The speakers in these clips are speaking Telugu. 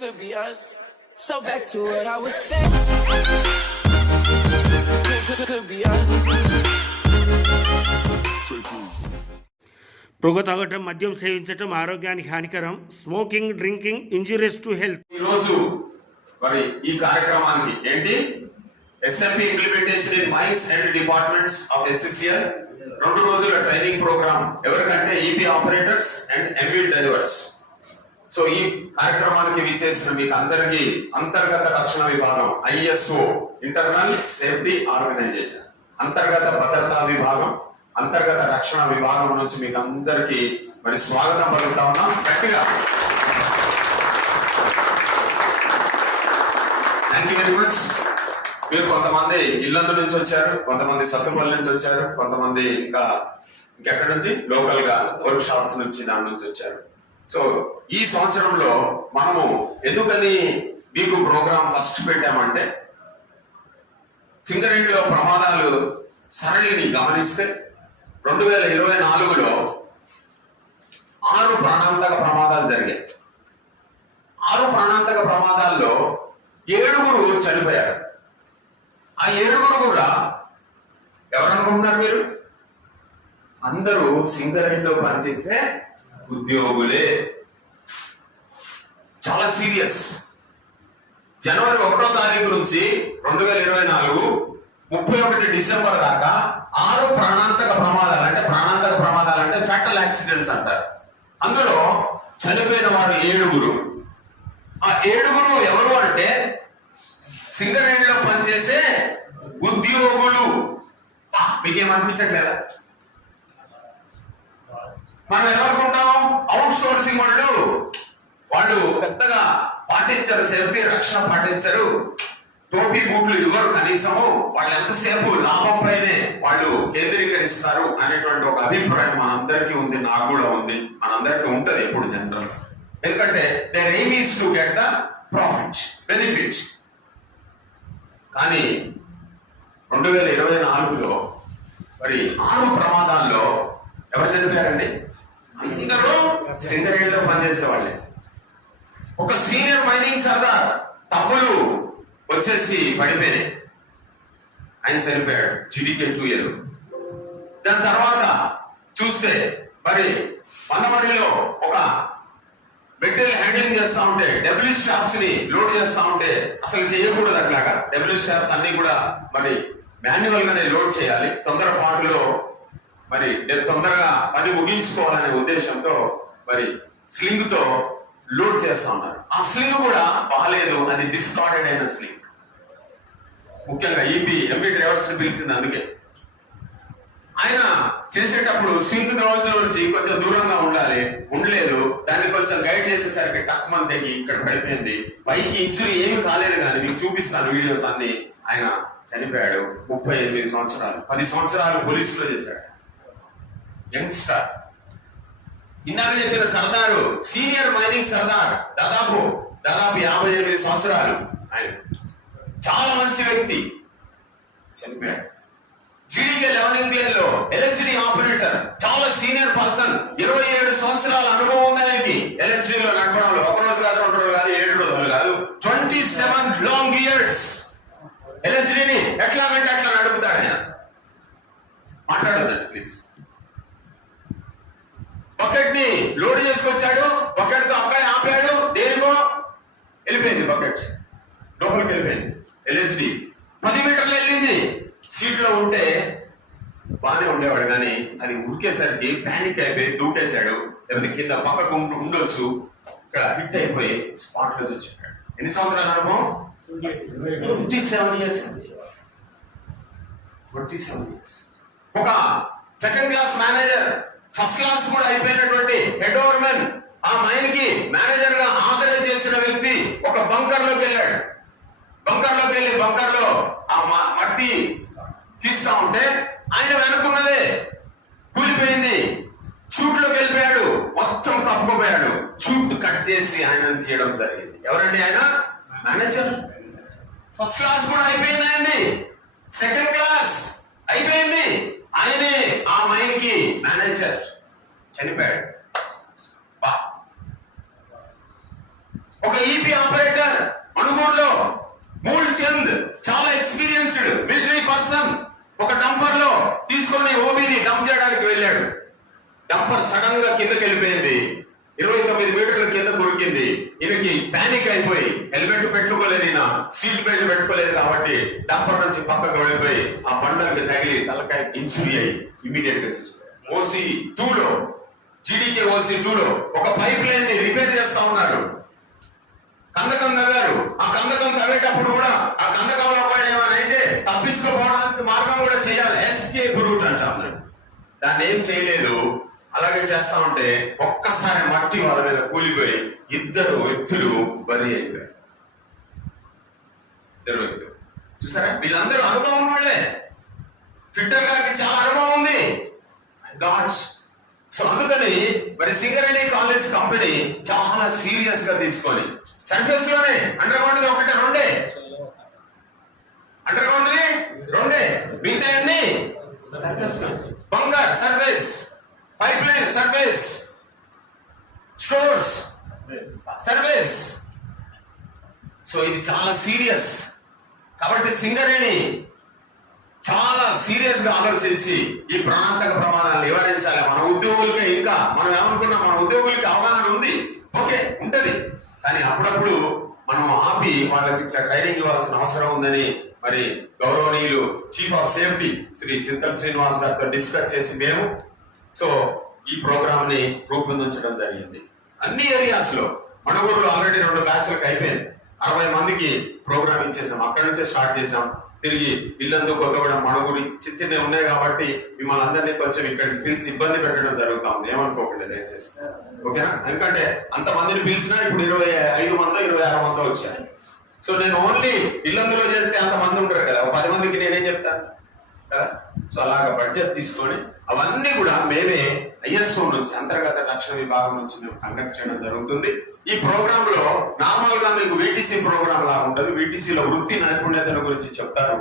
Could be us. So back to what I was saying. Could, could, could be us. పొగ తాగటం మద్యం సేవించటం ఆరోగ్యానికి హానికరం smoking drinking injurious to health ఈరోజు మరి ఈ కార్యక్రమానికి ఏంటి SMP implementation in mines and departments of SSCL రెండు రోజుల ట్రైనింగ్ ప్రోగ్రామ్ ఎవరికంటే EP operators and MB drivers so ఈ కార్యక్రమానికి విచ్చేసిన మీకు అందరికీ అంతర్గత రక్షణ విభాగం ఐఎస్ఓ ఇంటర్నల్ సేఫ్టీ ఆర్గనైజేషన్. అంతర్గత భద్రతా విభాగం అంతర్గత రక్షణ విభాగం నుంచి మీకు అందరికీ మరి స్వాగతం పలుకుతా ఉన్నాం. గట్టిగా. థ్యాంక్ యూ వెరీ మచ్ మీరు కొంతమంది ఇల్లందు నుంచి వచ్చారు కొంతమంది సత్తుపల్లి నుంచి వచ్చారు కొంతమంది ఇంకా ఇంకెక్కడి నుంచి? లోకల్గా వర్క్ షాప్స్ నుంచి దాని నుంచి వచ్చారు. సో ఈ సంవత్సరంలో మనము ఎందుకని మీకు ప్రోగ్రామ్ ఫస్ట్ పెట్టామంటే సింగరేణిలో ప్రమాదాలు సరళిని గమనిస్తే రెండు వేల ఇరవై నాలుగులో ఆరు ప్రాణాంతక ప్రమాదాలు జరిగాయి. ఆరు ప్రాణాంతక ప్రమాదాల్లో ఏడుగురు చనిపోయారు. ఆ ఏడుగురు కూడా ఎవరనుకుంటున్నారు మీరు? అందరూ సింగరేణిలో పనిచేసే ఉద్యోగులే చాలా సీరియస్. జనవరి ఒకటో తారీఖు నుంచి రెండు వేల ఇరవై నాలుగు ముప్పై ఒకటి డిసెంబర్ దాకా ఆరు ప్రాణాంతక ప్రమాదాలు అంటే ప్రాణాంతక ప్రమాదాలు అంటే ఫ్యాటల్ యాక్సిడెంట్స్ అంటారు. అందులో చనిపోయిన వారు ఏడుగురు. ఆ ఏడుగురు ఎవరు అంటే సింగరేణిలో పనిచేసే ఉద్యోగులు. మీకేమనిపించట్లేదా? మనం ఎవరుకుంటాం? అవుట్ సోర్సింగ్ వాళ్ళు. వాళ్ళు పెద్దగా పాటించారు సేఫ్టీ రక్షణ పాటించరు. టోపీ బూట్లు ఇవ్వరు కనీసము. వాళ్ళు ఎంతసేపు లాభం పైనే వాళ్ళు కేంద్రీకరిస్తారు అనేటువంటి ఒక అభిప్రాయం మనందరికీ ఉంది నాకు కూడా ఉంది. మనందరికీ ఉంటది ఎప్పుడు జనరల్. ఎందుకంటే their aim is to get the profit benefit కానీ రెండు వేల ఇరవై నాలుగులో మరి ఆరు ప్రమాదాల్లో ఎవరు చనిపోయారండి అందరూ సింగరేణిలో పనిచేసే వాళ్ళే ఒక సీనియర్ మైనింగ్ సర్దార్ తప్పులు వచ్చేసి పడిపోయినాయి. ఆయన చనిపోయాడు జీడీకే టూ ఇయర్ దాని తర్వాత చూస్తే మరి మందమడిలో ఒక మెటీరియల్ హ్యాండ్లింగ్ చేస్తా ఉంటే డబ్ల్యూ స్టాప్స్ని లోడ్ చేస్తా ఉంటే అసలు చేయకూడదు అట్లాగా. డబ్ల్యూ స్టాప్స్ అన్ని కూడా మరి మాన్యువల్ గానే లోడ్ చేయాలి. తొందరపాటులో మరి నేను తొందరగా పని ముగించుకోవాలనే ఉద్దేశంతో మరి స్లింగ్తో లోడ్ చేస్తా ఉన్నారు. ఆ స్లింగ్ కూడా బాగాలేదు అది డిస్కార్డెడ్ అయిన స్లింగ్ ముఖ్యంగా ఈపీ ఎంపీ డ్రైవర్స్ పిలిచింది అందుకే. ఆయన చేసేటప్పుడు సింక్ రోజు నుంచి కొంచెం దూరంగా ఉండాలి ఉండలేదు. దాన్ని కొంచెం గైడ్ చేసేసరికి టక్మన్ తెగి ఇక్కడ పడిపోయింది. పైకి ఇంచురీ ఏమి కాలేదు కానీ మీకు చూపిస్తాను వీడియోస్ అన్ని. ఆయన చనిపోయాడు ముప్పై ఎనిమిది సంవత్సరాలు పది సంవత్సరాలు పోలీసులో చేశాడు. యంగ్స్టర్ ఇందాక చెప్పిన సర్దారు సీనియర్ మైనింగ్ సర్దార్ దాదాపు దాదాపు యాభై ఎనిమిది సంవత్సరాలు ఆయన. చాలా మంచి వ్యక్తి. చనిపోయాడు. జీడీకే లెవెన్లో ఎలక్ట్రిసిటీ ఆపరేటర్ చాలా సీనియర్ పర్సన్ ఇరవై ఏడు సంవత్సరాల అనుభవం ఉంది ఆయనకి. ఎలక్ట్రిసిటీ లో నడపడంలో. ఒక రోజు కాదు రెండు రోజులు కాదు ఏడు రోజులు కాదు. ట్వంటీ సెవెన్ లాంగ్ ఇయర్స్ ఎలక్ట్రిసిటీని ఎట్లాగంటే అట్లా నడుపుతాడు ఆయన. మాట్లాడదండి ప్లీజ్ బకెట్ని లోడ్ చేసుకొచ్చాడు బకెట్తో అబ్బాయి ఆపాడు దేనికో వెళ్ళిపోయింది బకెట్ లోపలికి వెళ్ళిపోయింది. ఎల్హెచ్డి పది మీటర్లు వెళ్ళింది. సీట్లో ఉంటే బాగానే ఉండేవాడు కానీ అది ఉడికేసరికి ప్యానిక్ అయిపోయి దూకేశాడు. ఎవరి కింద పక్కకు ఉండొచ్చు. ఇక్కడ హిట్ అయిపోయి స్పాట్లో వచ్చాడు ఎన్ని సంవత్సరాల అనుభవం? Twenty seven years twenty seven years ఒక second class manager first class కూడా అయిపోయినటువంటి హెడ్ ఓవర్మెన్ ఆ మైన్కి మేనేజర్గా ఆదరణ చేసిన వ్యక్తి ఒక బంకర్లోకి వెళ్ళాడు. బంకర్లోకి వెళ్ళి బంకర్లో ఆ మట్టి తీస్తా ఉంటే ఆయన వెనుకున్నదే కూలిపోయింది. చూట్లోకి వెళ్ళిపోయాడు. మొత్తం కప్పుకోపోయాడు. చూట్ కట్ చేసి ఆయన తీయడం జరిగింది. ఎవరండి ఆయన? మేనేజర్ ఫస్ట్ క్లాస్ కూడా అయిపోయింది ఆయనది. సెకండ్ క్లాస్ అయిపోయింది. ఆయనే ఆ మైండ్కి మేనేజర్ చనిపోయాడు. బా. ఒక ఈపీ ఆపరేటర్ మణుగూరులో మూల్ చంద్ చాలా ఎక్స్పీరియన్స్డ్ మిలిటరీ పర్సన్ ఒక డంపర్లో తీసుకొని ఓబీని డంప్ చేయడానికి వెళ్ళాడు. డంపర్ సడన్గా కిందకి వెళ్ళిపోయింది ఇరవై తొమ్మిది మీటర్ల కింద దొరికింది. ఈయనకి పానిక్ అయిపోయి హెల్మెట్ పెట్టుకోలేదు ఈయన సీట్ బెల్ట్ పెట్టుకోలేదు కాబట్టి డంపర్ నుంచి పక్కకు వెళ్ళిపోయి ఆ బండలకి తగిలి తలకాయ ఇన్సూరి అయ్యి ఇమీడియట్గా ఓసీ టూ లో జీడీకే ఓసీ టూ లో ఒక పైప్ లైన్ని రిపేర్ చేస్తా ఉన్నారు కందకం తవ్వారు ఆ కందకం తవ్వేటప్పుడు కూడా ఆ కందకంలో కూడా ఏమైనా అయితే తప్పించుకోవడానికి మార్గం కూడా చేయాలి. ఎస్కే రూట్ అంటారు. దాన్ని ఏం చేయలేదు అలాగే చేస్తా ఉంటే ఒక్కసారి మట్టి వాళ్ళ మీద కూలిపోయి ఇద్దరు వ్యక్తులు బరి అయిపోయారు. ఇద్దరు వ్యక్తులు. చూసారా? వీళ్ళందరూ అనుభవం వాళ్ళే. ట్విట్టర్ గారికి చాలా అనుభవం ఉంది. గాడ్స్ సో అందుకని మరి సింగరేణి కాలేజ్ కంపెనీ చాలా సీరియస్గా తీసుకొని సర్ఫేస్లోనే అండర్ గ్రౌండ్ ఒకటే రెండే. అండర్ గ్రౌండ్ రెండే. మిగతా అన్ని సర్ఫేస్ బంగారు surface pipeline surface stores service. So ఇది చాలా సీరియస్. కాబట్టి సింగరేణి చాలా సీరియస్గా ఆలోచించి ఈ ప్రాణాంతక ప్రమాదాలు నివారించాలి. మన ఉద్యోగులకి ఇంకా మనం ఏమనుకున్నాం? మన ఉద్యోగులకి అవగాహన ఉంది. ఓకే ఉంటది. కానీ అప్పుడప్పుడు మనం ఆపి వాళ్ళకి ఇట్లా ట్రైనింగ్ ఇవ్వాల్సిన అవసరం ఉందని మరి గౌరవనీయులు chief of safety Shri Chintala Srinivas గారితో డిస్కస్ చేసి మేము సో ఈ ప్రోగ్రామ్ని రూపొందించడం జరిగింది. అన్ని ఏరియాస్లో మన ఊర్లో ఆల్రెడీ రెండు బ్యాచ్లకు అయిపోయింది. అరవై మందికి ప్రోగ్రామ్ ఇచ్చేసాం. అక్కడి నుంచే స్టార్ట్ చేసాం తిరిగి ఇల్లందు కొత్తగూడెం మణుగూరి చిన్న చిన్నవి ఉన్నాయి కాబట్టి మిమ్మల్ని అందరినీ కొంచెం ఇక్కడ పిలిచి ఇబ్బంది పెట్టడం జరుగుతా ఉంది. ఏమనుకోకండి దయచేసి. ఓకేనా? ఎందుకంటే అంత మందిని పిలిచినా ఇప్పుడు ఇరవై ఐదు మందో ఇరవై ఆరు మందో వచ్చాయి. సో నేను ఓన్లీ ఇల్లందులో చేస్తే అంత మంది ఉంటారు కదా. పది మందికి నేనేం చెప్తాను? కదా సో అలాగ బడ్జెట్ తీసుకొని అవన్నీ కూడా మేమే ఐఎస్ఓ నుంచి అంతర్గత రక్షణ విభాగం నుంచి మేము కండక్ట్ చేయడం జరుగుతుంది. ఈ ప్రోగ్రామ్లో నార్మల్గా మీకు వీటీసీ ప్రోగ్రామ్ లాగా ఉంటుంది. వీటీసీలో వృత్తి నైపుణ్యతల గురించి చెప్తారు.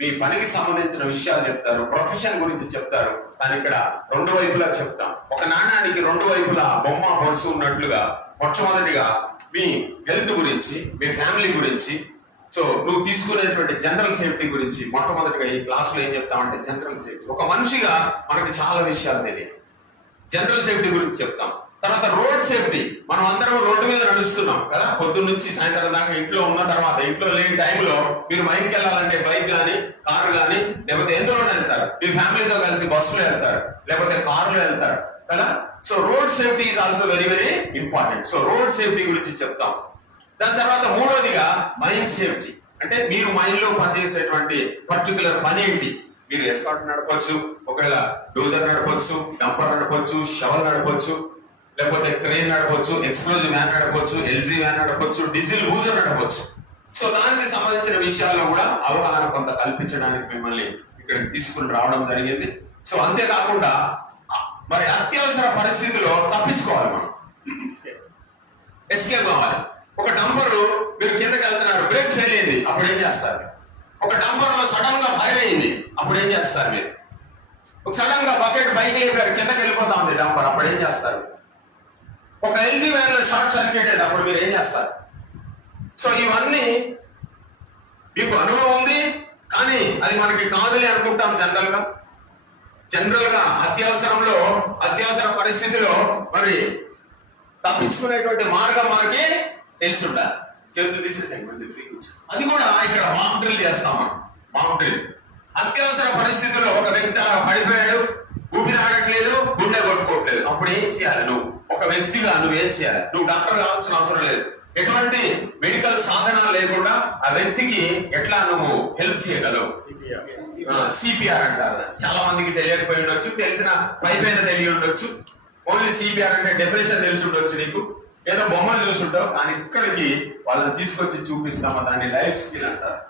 మీ పనికి సంబంధించిన విషయాలు చెప్తారు. ప్రొఫెషన్ గురించి చెప్తారు. కానీ ఇక్కడ రెండు వైపులా చెప్తాం. ఒక నాణానికి రెండు వైపులా బొమ్మ పొడుసు ఉన్నట్లుగా మొట్టమొదటిగా మీ హెల్త్ గురించి మీ ఫ్యామిలీ గురించి సో నువ్వు తీసుకునేటువంటి జనరల్ సేఫ్టీ గురించి మొట్టమొదటిగా ఈ క్లాస్లో ఏం చెప్తామంటే జనరల్ సేఫ్టీ. ఒక మనిషిగా మనకి చాలా విషయాలు తెలియాలి. జనరల్ సేఫ్టీ గురించి చెప్తాం. తర్వాత రోడ్ సేఫ్టీ. మనం అందరం రోడ్డు మీద నడుస్తున్నాం కదా? పొద్దున్న నుంచి సాయంత్రం దాకా ఇంట్లో ఉన్న తర్వాత ఇంట్లో లేని టైంలో మీరు బయటకు వెళ్ళాలంటే బైక్ కానీ కారు కానీ లేకపోతే ఎందులో వెళ్తారు? మీ ఫ్యామిలీతో కలిసి బస్సులో వెళ్తారు లేకపోతే కారులో వెళ్తారు కదా? So road safety is also very very important so road safety గురించి చెప్తాం. దాని తర్వాత మూడోదిగా మైండ్ సేఫ్టీ అంటే మీరు మైండ్లో పనిచేసేటువంటి పర్టికులర్ పని ఏంటి? మీరు ఎస్కాట్ నడపచ్చు ఒకవేళ డోజర్ నడపచ్చు డంపర్ నడపచ్చు షవల్ నడపచ్చు లేకపోతే క్రేన్ నడపచ్చు ఎక్స్ప్లోజివ్ వ్యాన్ నడపచ్చు ఎల్జీ వ్యాన్ నడపచ్చు డీజిల్ ఊజర్ నడపచ్చు. సో దానికి సంబంధించిన విషయాల్లో కూడా అవగాహన కొంత కల్పించడానికి మిమ్మల్ని ఇక్కడ తీసుకుని రావడం జరిగింది. సో అంతేకాకుండా మరి అత్యవసర పరిస్థితిలో తప్పించుకోవాలి మనం. ఎస్కేప్ కావాలి. ఒక డంపర్ మీరు కిందకి వెళ్తున్నారు బ్రేక్ ఫెయిల్ అయింది అప్పుడు ఏం చేస్తారు? ఒక డంపర్లో సడన్గా ఫైర్ అయింది అప్పుడు ఏం చేస్తారు మీరు? ఒక సడన్గా బకెట్ బైక్ అయిపోయారు కిందకి వెళ్ళిపోతా ఉంది డంపర్ అప్పుడు ఏం చేస్తారు? ఒక ఎల్జీ వ్యాన్లో షార్ట్ సర్క్యూట్ అయింది అప్పుడు మీరు ఏం చేస్తారు? సో ఇవన్నీ మీకు అనుభవం ఉంది కానీ అది మనకి కాదులే అనుకుంటాం జనరల్గా జనరల్గా అత్యవసరంలో అత్యవసర పరిస్థితిలో మరి తప్పించుకునేటువంటి మార్గం మనకి తెలిసి ఉండాలి చేతులు తీసేసాయి కొంచెం ఫ్రీ అది కూడా ఇక్కడ మాక్ డ్రిల్ చేస్తాం మనం. మాక్ డ్రిల్ అత్యవసర పరిస్థితుల్లో ఒక వ్యక్తి అలా పడిపోయాడు ఊపిరి ఆడట్లేదు గుండె కొట్టుకోవట్లేదు. అప్పుడు ఏం చేయాలి నువ్వు? ఒక వ్యక్తిగా నువ్వు ఏం చేయాలి? నువ్వు డాక్టర్ కావాల్సిన అవసరం లేదు. ఎటువంటి మెడికల్ సాధనాలు లేకుండా ఆ వ్యక్తికి ఎట్లా నువ్వు హెల్ప్ చేయగలవు? సిపిఆర్ అంటారు చాలా మందికి తెలియకపోయి ఉండొచ్చు తెలిసిన పైపైన తెలియ ఉండొచ్చు ఓన్లీ సిపిఆర్ అంటే డెఫినేషన్ తెలిసి ఉండొచ్చు నీకు. ఏదో బొమ్మలు చూసుంటావు కానీ ఇక్కడికి వాళ్ళని తీసుకొచ్చి చూపిస్తామా? దాన్ని లైఫ్ స్కిల్ అంటారు.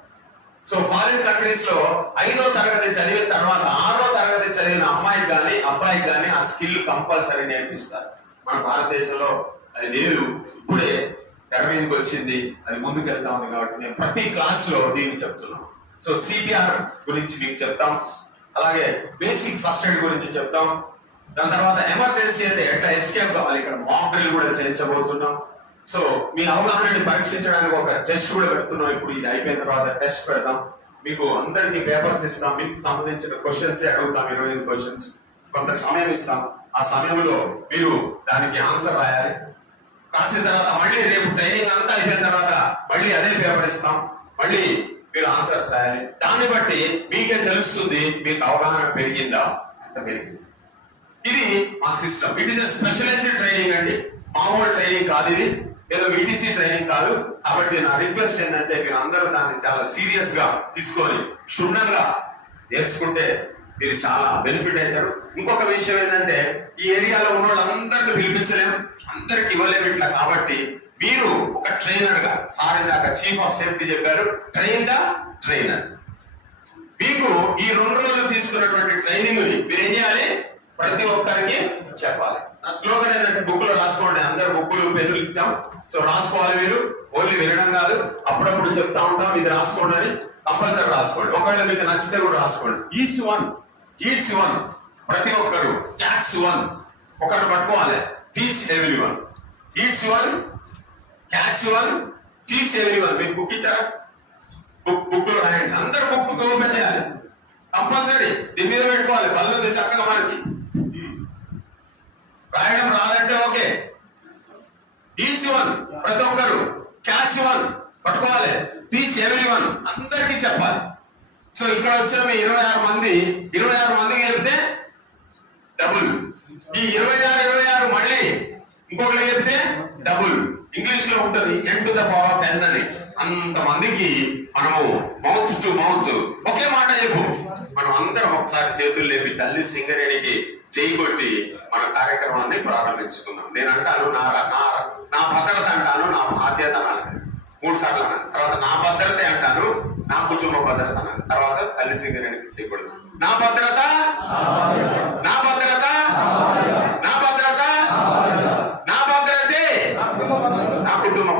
సో ఫారిన్ కంట్రీస్లో ఐదో తరగతి చదివిన తర్వాత ఆరో తరగతి చదివిన అమ్మాయికి కానీ అబ్బాయికి కానీ ఆ స్కిల్ కంపల్సరీ నేర్పిస్తారు. మన భారతదేశంలో అది లేదు. ఇప్పుడే తెర మీదకి వచ్చింది అది ముందుకు వెళ్తా ఉంది కాబట్టి నేను ప్రతి క్లాస్లో దీన్ని చెప్తున్నాను. సో సిపిఆర్ గురించి మీకు చెప్తాం. అలాగే బేసిక్ ఫస్ట్ ఎయిడ్ గురించి చెప్తాం. దాని తర్వాత ఎమర్జెన్సీ అయితే ఎట్లా ఎస్కేప్ కావాలి? ఇక్కడ మాక్ డ్రిల్ కూడా చేయించబోతున్నాం. సో మీ అవగాహనని పరీక్షించడానికి ఒక టెస్ట్ కూడా పెడుతున్నాం. ఇప్పుడు ఇది అయిపోయిన తర్వాత టెస్ట్ పెడతాం మీకు అందరికీ పేపర్స్ ఇస్తాం. మీకు సంబంధించిన క్వశ్చన్స్ అడుగుతాం. ఇరవై ఐదు క్వశ్చన్స్ కొంత సమయం ఇస్తాం. ఆ సమయంలో మీరు దానికి ఆన్సర్ రాయాలి. రాసిన తర్వాత మళ్ళీ రేపు ట్రైనింగ్ అంతా అయిపోయిన తర్వాత మళ్ళీ అదే పేపర్ ఇస్తాం. మళ్ళీ మీరు ఆన్సర్స్ రాయాలి. దాన్ని బట్టి మీకే తెలుస్తుంది మీకు అవగాహన పెరిగిందా? ఎంత పెరిగింది. ఇది మా system it is specialised training అండి. మామూలు ట్రైనింగ్ కాదు ఇది. ఏదో విటిసి ట్రైనింగ్ కాదు. కాబట్టి నా రిక్వెస్ట్ ఏంటంటే మీరు అందరూ దాన్ని చాలా సీరియస్గా తీసుకొని క్షుణ్ణంగా నేర్చుకుంటే మీరు చాలా బెనిఫిట్ అవుతారు. ఇంకొక విషయం ఏంటంటే ఈ ఏరియాలో ఉన్న వాళ్ళందరిని పిలిపించలేము. అందరికి ఇవ్వలేము ఇట్లా. కాబట్టి మీరు ఒక ట్రైనర్గా సారీ దాకా చీఫ్ ఆఫ్ సేఫ్టీ చెప్పారు. ట్రైన్ ద ట్రైనర్ మీకు ఈ రెండు రోజులు తీసుకున్నటువంటి ట్రైనింగ్ని మీరు ఏం చేయాలి? ప్రతి ఒక్కరికి చెప్పాలి. నా స్లోగన్ ఏంటంటే బుక్లో రాసుకోండి. అందరు బుక్కులు పెన్నులు ఇచ్చాం. సో రాసుకోవాలి మీరు. ఓన్లీ వినడం కాదు. అప్పుడప్పుడు చెప్తా ఉంటాం. ఇది రాసుకోండి అని కంపల్సరీ రాసుకోండి. ఒకవేళ మీకు నచ్చితే కూడా రాసుకోండి. Each one. Each one. ప్రతి ఒక్కరు. Catch one. ఒకరిని పట్టుకోవాలి. Teach every one each one. Catch one. Teach every one మీకు బుక్ ఇచ్చారా? బుక్ బుక్లో రాయండి. అందరు బుక్ ఓపెన్ చేయాలి. కంపల్సరీ. దీని మీద పెట్టుకోవాలి. బల్ల చక్కగా మనకి. రాయడం రాదంటే ఓకే. ఈచ్ వన్ ప్రతి ఒక్కరు క్యాచ్ వన్ పట్టుకోవాలి. టీచ్ ఎవ్రీ వన్ అందరికీ చెప్పాలి. సో ఇక్కడ వచ్చిన మీ ఇరవై ఆరు మంది ఇరవై ఆరు మందికి చెప్తే డబుల్ ఈ ఇరవై ఆరు ఇరవై ఆరు మళ్ళీ ఇంకొకటి చెప్తే డబుల్ ఇంగ్లీష్లో ఉంటుంది n to the power of n అని. అంత మందికి మనము మౌత్ టు మౌత్ ఒకే మాట చెప్పు. మనం అందరం ఒకసారి చేతులు లేపి తల్లి సింగరేణికి చేయి మన కార్యక్రమాన్ని ప్రారంభించుకున్నాం నేను అంటాను నా నా నా భద్రత అంటాను నా బాధ్యత అనాలి. మూడు సార్లు అన్నాను తర్వాత నా భద్రత అంటాను నా కుటుంబ భద్రత అన్నాను తర్వాత తల్లి సింగరేణికి చేయకూడదు నా భద్రత? నా భద్రత? నా భద్రత? నా భద్రతే? నా కుటుంబ